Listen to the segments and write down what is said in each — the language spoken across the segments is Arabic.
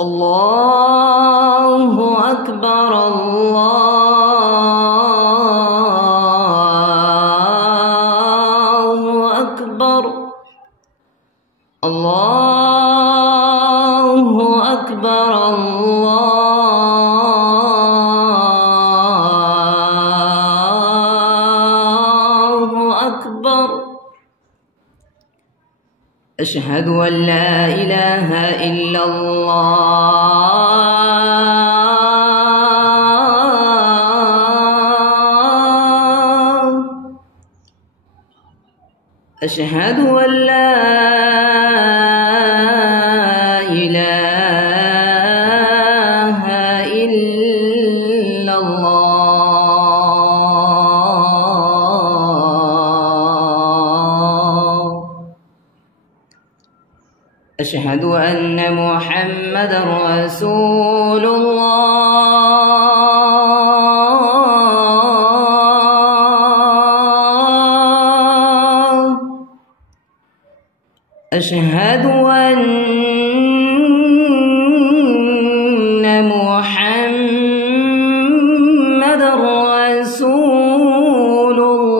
الله أكبر الله أكبر الله أكبر الله أكبر. أشهد أن لا إله إلا الله. أشهد أن لا إله إلا الله. أشهد أن محمدًا رسول الله. أشهد أن محمدًا رسول الله.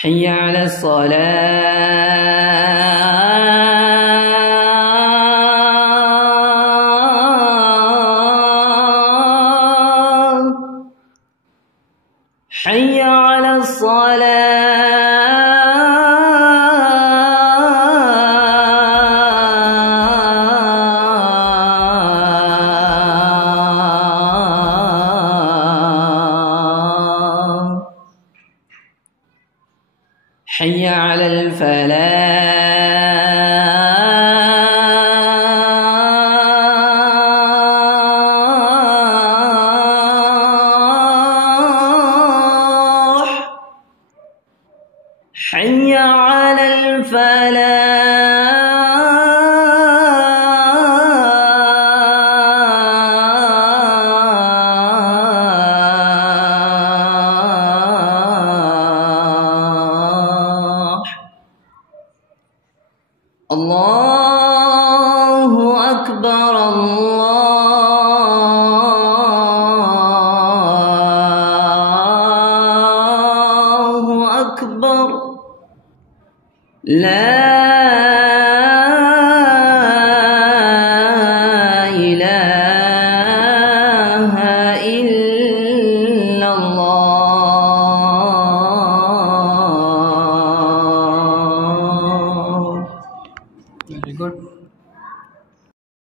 حي على الصلاة. حي على الصلاة. حي على الفلاح. حي على الفلاح. الله أكبر الله أكبر. لا إله إلا الله. Very good.